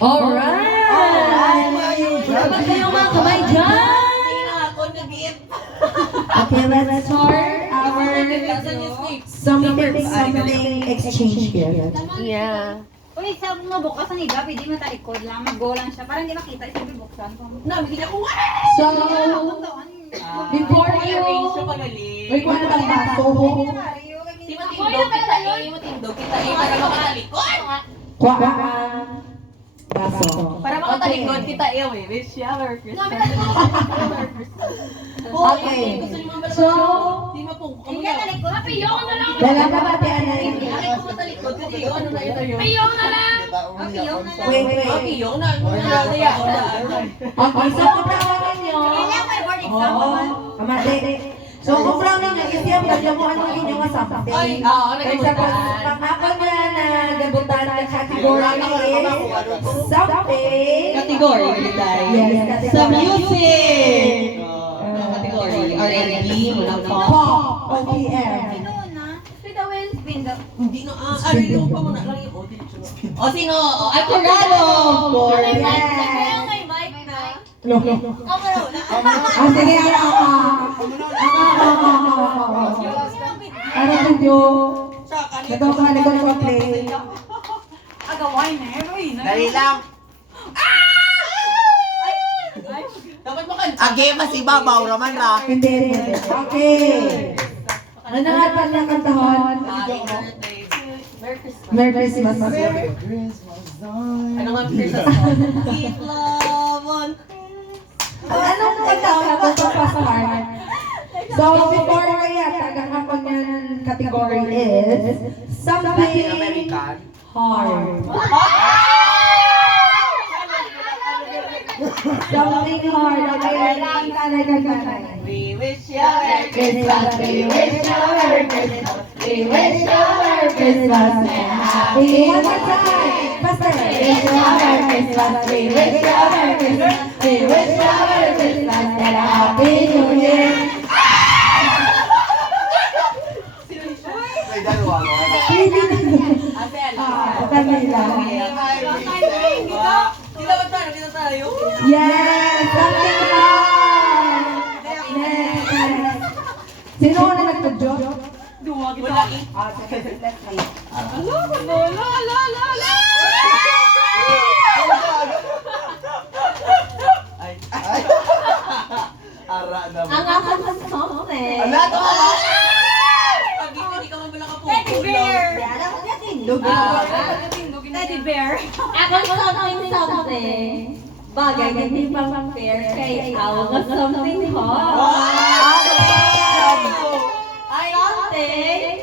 Alright! Dapat kayong mga kamay dyan! Okay, let's start our something exchange here. Yeah. Uy, sa mga bukas ang iba, pwede mo talikod lang, mag-go lang siya, para hindi makita, isabi buksan ko. Nabigyan ako, So, before you... Wait, kung ano lang baso? Kwa baso. Para makatalikod kita with shower, Okay. So, Hindi talikod, piyong na lang. dalawa ba tayo na rin? Piyong na lang. Piyong na lang. Wait. Okay, so kumprawan ninyo. Kailangan may board exam Oo, naman. kamali. So kumprawan ninyo, isip bagyo mo ano ninyo nga something. For example, pangakon nga na gabutan na category is something. Category, Yes, category. Sa music! Category, R&B, pop. Pop, OPM. Sino na? Sino wins spin daw? O sino? Ay, Corrado! Of course. Yes. May mic na. No. Kamaro na. Sige, ako. Ano video? Nag-play. Agaway na. Dali lang. Dapat mo kan. Age, mas ibabaw raman ra. Hindi. Okay. Nanangapan ng kantahon. Merry Christmas. Ano nga Christmas? Keep love on Anong kantahon na ito pa sa heart? So, before kaya, tagakapag ng category is something American. hard. Something hard. Okay, kanay. We wish you a Merry Christmas, we wish you a Merry Christmas. We wish you a Merry Christmas and happy. One more time. Faster. We wish you a Merry Christmas. We wish you a Merry Christmas. We wish you a Merry Christmas and a Happy New Year. May dalawa. Camila. Sila ba tayo? Kita tayo? Yes, something hard. Next. Sino na nagpa-joke? Wala eh. Ay. Ara naman. Ang akong something. Ala, to! Pag hindi ka mabala ka po. Teddy bear. Teddy bear. Akong something. Bagay, hindi pang fair. Kaya awag something hard. Something.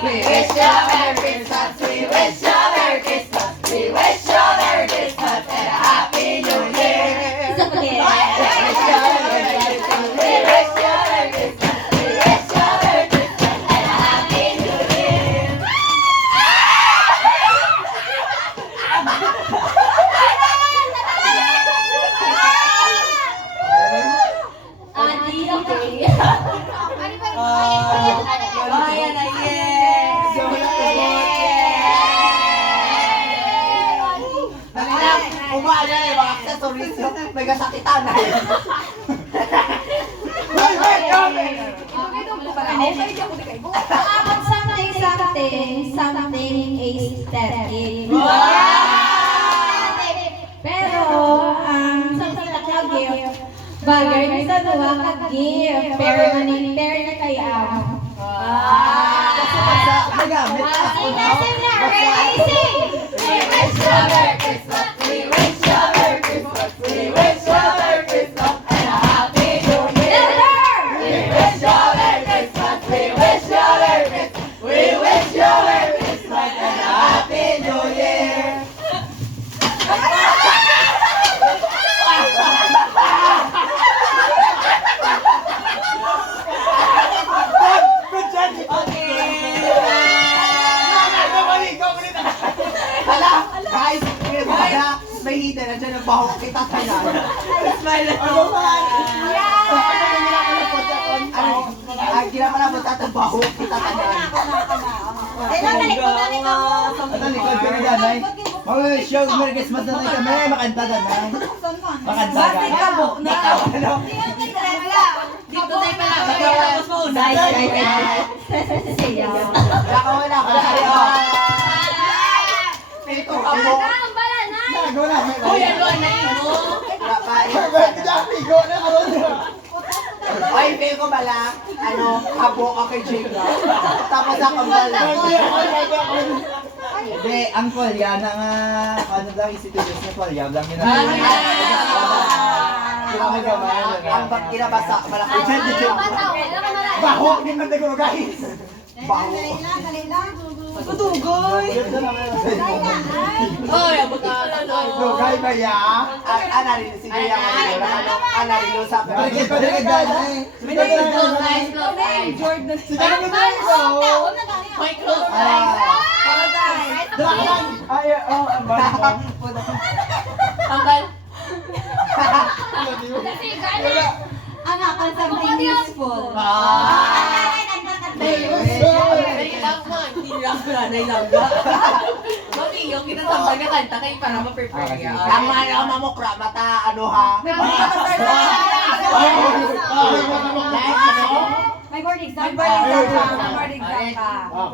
We wish you a Merry Christmas. We wish you a Merry Christmas. We wish you a Merry Christmas and a Happy New Year. We wish you a Merry Christmas. We wish you a Merry Christmas. We wish you a Merry Christmas and a Happy New Year. Adi, okay. Bayan na yes! Umaya na yung mga accessories yung nagasakitan. Something aesthetic. Pero, ang something na gift, bagay ni sa duwa ka gift, pero pair na kaya. Nagamit ka. We wish you a Merry Christmas. We wish you a Merry Christmas. We wish you a Merry Christmas and a Happy New Year. We wish you a Merry Christmas. We wish you a Merry Christmas. We wish you a Merry Christmas and a Happy New Year. Guys, may hita na dyan ang baho kita tayo. Smile na to. Gila pala mo tatrabaho kita tayo. Kailan talikod na ni kamo? At ang likod kami danay. Mag-wish you Merry Christmas danay kami. Makanta danay. Makanta ka. Ano? Dito tayo pala. Tapos mo una. Wala ka. Pito ka mo. Nago na. Uy, ano na mo? Pigo na karon. Oy, feel ko bala, habo ka kay Jacob. Tapos ako bala. Hindi, ang kolya na nga, ano lang, institutions na kolya, lang yun Ang pag kinabasa, malaki. Baho, hindi man tayo guys. Baho. Dali lang. Tutugoy. Uy, abagkatan. Tugay ba ya? Anarin, sige yan. Anarin, usap. Bakit pa rin agad eh? Close eyes, close eyes. Sige na mo. May close eyes. Ay, oh, Tanggal. Anak, ang something useful. Hindi lang ko na ilangga. Mami, yung kinatambal na kanta kayo para ma-prepare ka. Ang mga mamukra, mata, ano ha? May board exam ka. May board exam ka. Oh,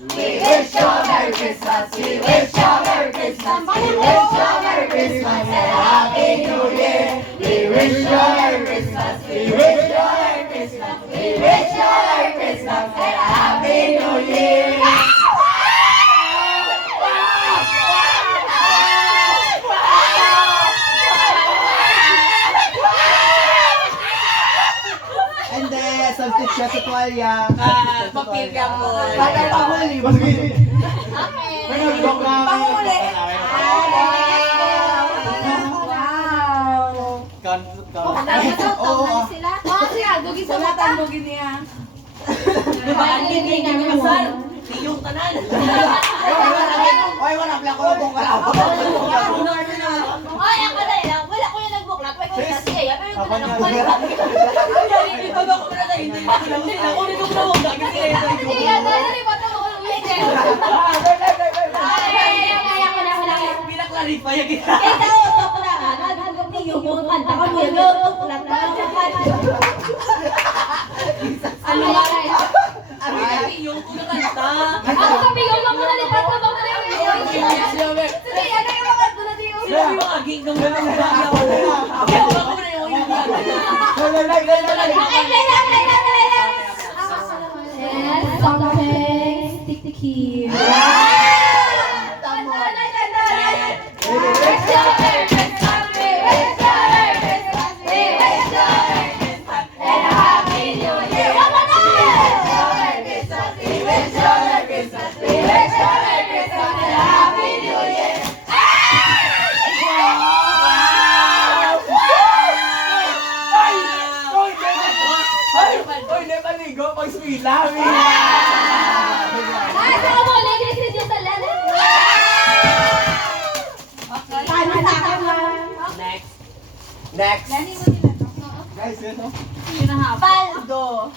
We wish you a Merry Christmas, we wish you a Merry Christmas, we wish you a Merry Christmas and a Happy New Year. We wish you a Merry Christmas, we wish you a Merry Christmas, we wish you a Merry Christmas and a Happy New Year. And then, substitute siya sa tuwalya. Papel ka po. Patay pa huli. Mas gini. May nag-block namin. Oo. Diba, ang giging kami kasal. Tiyong tanan. Oy, wala pala ko itong kalabang. Ay, ako na lang. Wala ko yung nagbuklat. May kung kasi kaya. Pero yung Kapag tinanong ko. Ay, ito ba ko na tayo? Hindi ako nito na huwag. Kasi kaya ito. Kaya tayo rin pa ito. Pinaklarify yung kita. Ano nga? Ano nga? Yung kanta. Sila yung aging ng mga kaya ba ko na yung Oy, di ba ligo pag swilang? Next. Guys, yun o. Paldo.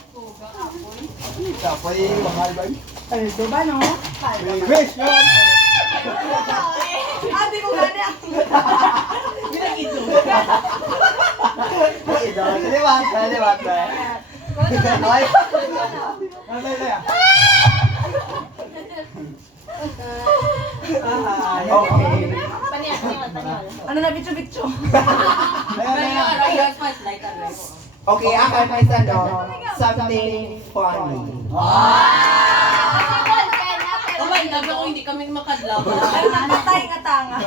Kapay, mahal ba yun? Paldo ba, no? Wish yun! Abi ko gani. Pinakito. Liwat ba? Ay! Okay. Ano na bitso-bitso? Okay, akan may something funny. Kamay, gabi ko hindi kami makadlaw. Ay, natatay nga tanga.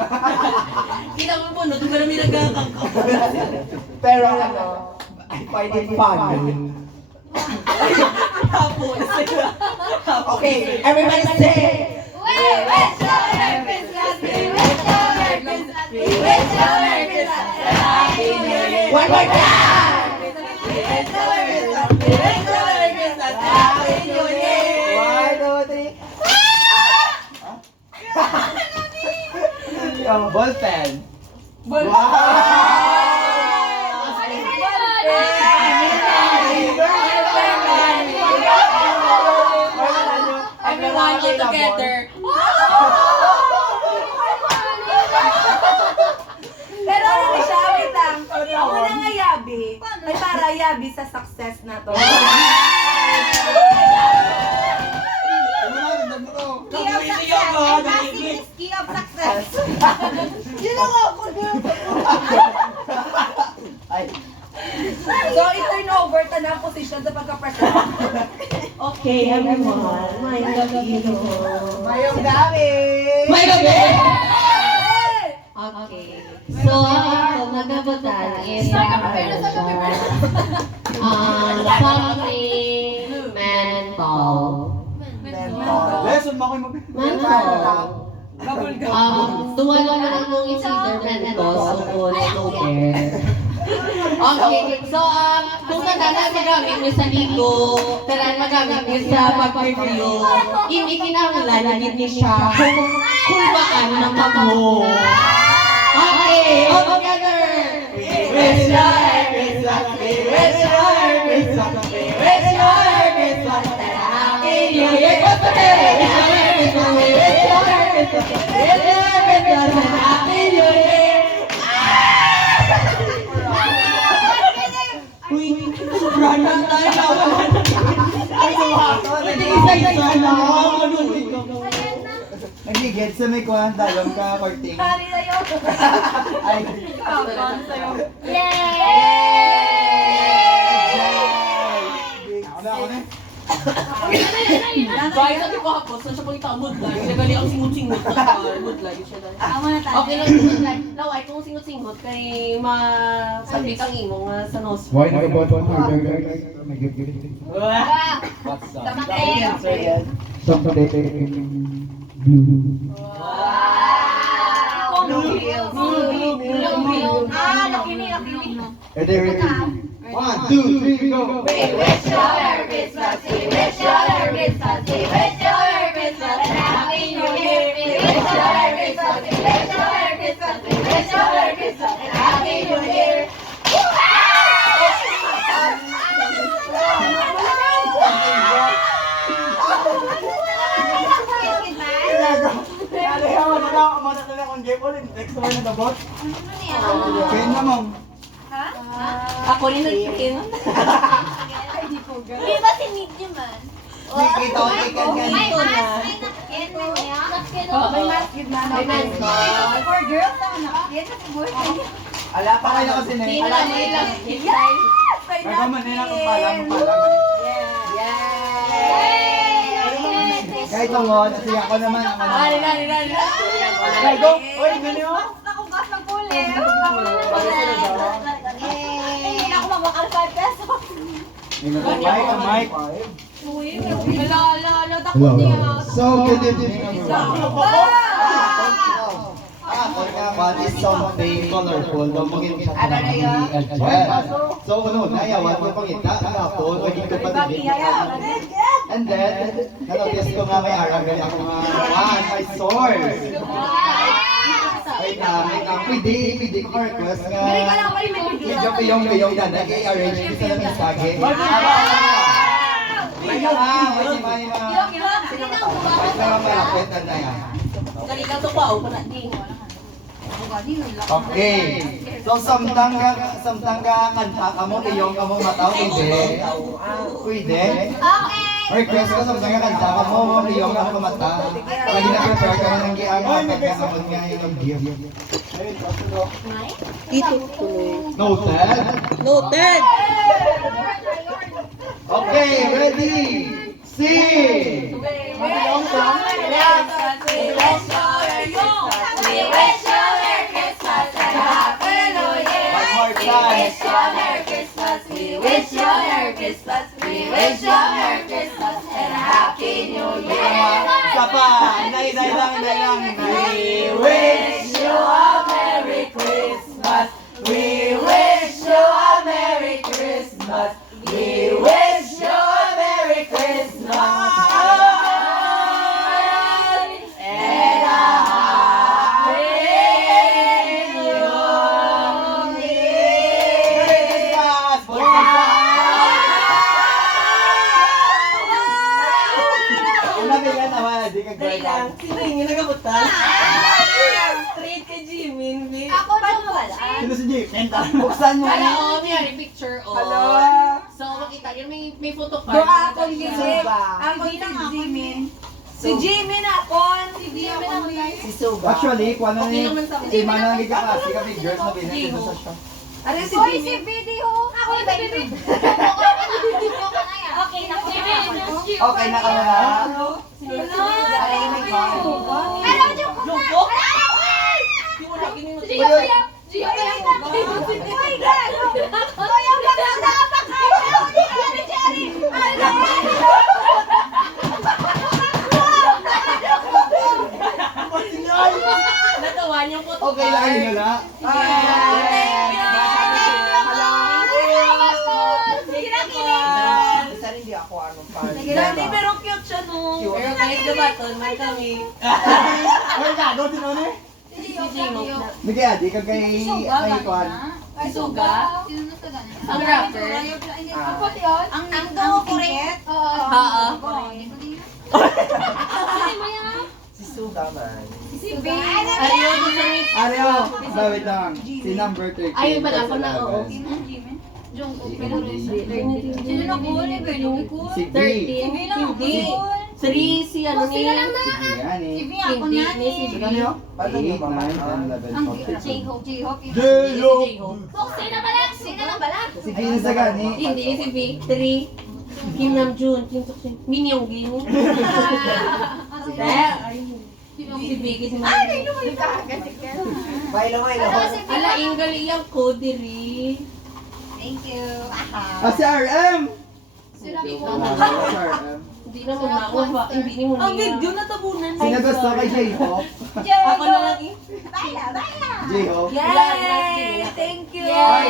Kita mo po, no? Ito ba namin nagkakangko? Pero I find it funny. Tapos. Okay, everybody say, We wish you a Merry Christmas. We wish you a Merry Christmas. We wish you a Merry Christmas. And a Happy New Year. one more time. We wish you a Merry Christmas. We wish you a Merry Christmas. And a Happy New Year. 1, 2, 3. Ball pen. Ball. Wow! all together. Pero ano na siya, wait lang. Ako na nga yabi. May para yabi sa success na to. Key of success. And passing is key of success. Ay, So, i-turn over ta na ang position sa pagka-president. Okay, everyone. My gabi. mayong gabi! My gabi! Okay. So, ako nagabutan is something mental. Lesson mo kayo Mental. Duwa lang na akong isider mentos o super. Okay, so kung tatanan magamit nyo sa ligo, tanan magamit nyo sa pag-review, hindi kinahanglan na hindi siya kulbaan ng pag-mo. Okay, all together! Wish you a Christmas, we wish you a Christmas, we wish you a Christmas, and a happy New Year! What's the name? Wish you a Christmas, we wish you a Christmas, we wish you a Christmas, and a happy New Year! Uy, sobrang na tayo. Ay, sumato! Isa-isa na. Nagigit sa may kuhan, dalong ka, korting. Kali na yun. Ay, Kapan sa'yo. ako na. Guys, sabi ko hapos, na siya pang itamod lang. Nagali ang singot-singot na mood lang siya lang. Amo na tayo. Okay lang, singot lang. Laway, kung singot-singot, kay masabit ang imo nga sa nose. Why nag-about 100 guys? Nag-give What's up? Damatay. Answer yan. something in blue. Lakini. And there it is. 1, 2, 3, go. We wish you a Merry Christmas, we wish you a Merry Christmas, we wish you a Merry Christmas and a Happy New Year. We wish you a Merry Christmas, we wish you a Merry Christmas, we wish you a Merry Christmas and a Happy New Year. Kain na, ma'am. Ako rin nag-pin. Di ba si Nick man? Nakita ko kay Kankan. Ito na. May mask yun na. May mask. For girls na nakakita si boyfriend. Ala pa kayo kasi na. Hindi lang, hindi lang. Kay Nagaman nila kung napkin. Kahit tungod, kasi ako naman ang ano. Dali, dali, dali. Ay, go! Uy, ganyan mo! Nakugas ng pulir. Hindi na ako magbakal 5 pesos. Mike. Hello. So, good evening everyone. What is something colorful daw maging siya So, ano, nayawan ko pangita, kahapon, pwede ko patigil. And then, nanotice ko nga may aragal ako nga, my source. Wait lang, pwede ko request nga. Medyo piyong na, nag-i-arrange ko sa lamang sage. May mga malapit na yan. Dali lang ito pa, oh, para di. Okay. So samtang ka kanta ka mo iyong ka mo mataw pwede. Pwede. Request ko samtang ka kanta ka mo iyong ka mo mata. Lagi na prepare ka ng giang pagkasamot nga yung gift. Noted. Noted! Okay, ready. Sing. We wish you a Merry Christmas, we wish you a Merry Christmas and a Happy New Year. Sapa, inay lang. We wish you a Merry Christmas, we wish you a Merry Christmas, we wish you a Merry Christmas and a Happy New Year. Una bilan naman, Sino yung nagabutas? Straight kay Jimin, B. Ako paano wala? Sino si Jay? Buksan mo. Wala, oh, may picture, oh. So, makita yun, may photocard. Do ako ni Suga. Ako si Jimmy. Si Jimmy na ako. Si Jimmy na ako. Si Suga. Actually, kung ano Okay ni naman sa akin. si Mana nang gigakasi kami girls na binigyan sa siya. Ano si Hoy, si Jimmy? Video. Ako si Baby. Okay, na ko. Okay na ka na. Ay, may Ano, joke ko. Jungkook? Di mo lagi nyo Gio, Hoy, gago. Hoy, ang ganda na napakain. Jerry, Jerry. Natawa niyo po. Okay lang yun na. Isa rin di ako anong fan. Dati pero cute siya no. Pero kahit gabaton, man kami. Ay, gago din ano eh. Si Jingok na. Nagay adi kag kay Kwan. Si Suga? Ang rapper? Ang nando correct. Oo. Si Suga man. Si Ben. Ariyo, gusto ni... Areo, wait lang. Si number 13. Ayun pala, ako na, oo. Sino na ko ni Ben? Si B. 13. Hindi. 3 si ano ni... Si B yan eh. Si ako Hindi, na ni si ni. Ano yun? Paano nyo 8, ba, 9, ma'am? 10, 11, 12. J-Hope. J-Hope. Sino na balat? Si B na sa gani. Hindi, si B. 3. Kim Namjoon. Kim Seokjin. Min Yoonggin. Si Biggie, si Mami. Bailo. Ala, Ingal iyang ko diri. Thank you. Ah, si RM! Sino Si RM. Hindi na mo na. Hindi ni mo niya. Ang video na tabunan. Sino gusto kay J-Hope? Ako na lang eh. J-Hope? Yay! Thank you. Ay,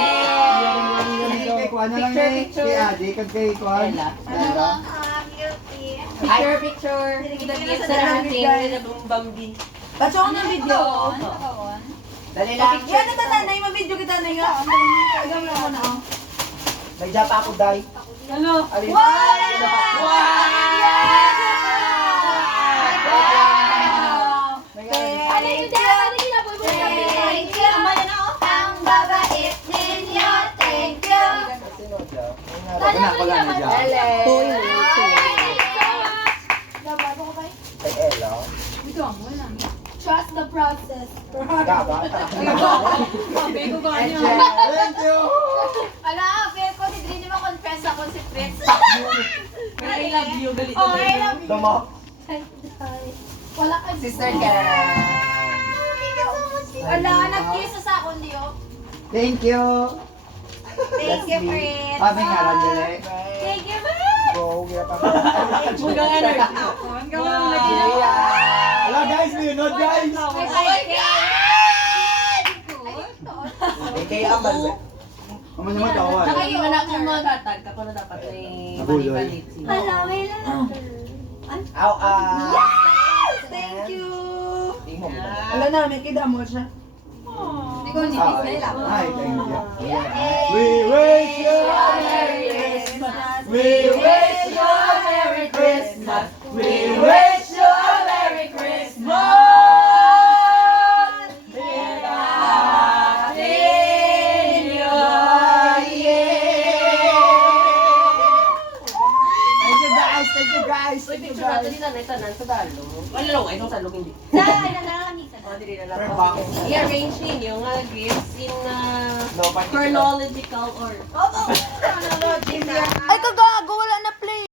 kay Kwan na lang eh. Picture. Kay Adi, kag kay Kwan. Ella. Ella. Picture. Sa natin. Na Bambi. Ba't ako ng video? Dali lang. Yan, natatanay. Ma-video kita na yun. Gawin mo na. May japa ako, Day. Ano? Alin? Ano yung thank you. Ang babait ninyo. Thank you. Sino siya? Wala ko lang na dyan. Toy na Kay Ella. Trust the process. Gaba. Sabi ko ganyan. Thank you! Ala, feel ko hindi mo confess ako si Prince. I love you. Galit. Oh, I love you. Dumo. Wala ka. Sister Karen. Ala, nag-kiss sa akong Leo. Thank you! Thank you, Prince. Kami nga rin dili. Thank you, man. Go, kaya pa. Mugang energy. Hello guys, may unod guys! Oh my God! Kay Amal. Kamu naman kawan. Saka yung anak mo magatag. Kako na dapat may Nabuloy. balik-balik siya. Ala, wala. Aw, Thank you. Di mo. Ala na, may kidamol siya. Hindi ko ni Hi, thank you. Yay! We wish you a Merry Christmas. We wish you a Merry Christmas. We wish you a Merry Christmas. And a Happy New Year. Thank you guys, thank you guys. Uy, picture natin din na tanan sa dalo. Wala lang, ay sa loob hindi. Dahil nalalamisan. Oh, dili na lang. Pero bakit? I-arrange ninyo nga gifts in No, particular. chronological order. Ay, kagago, wala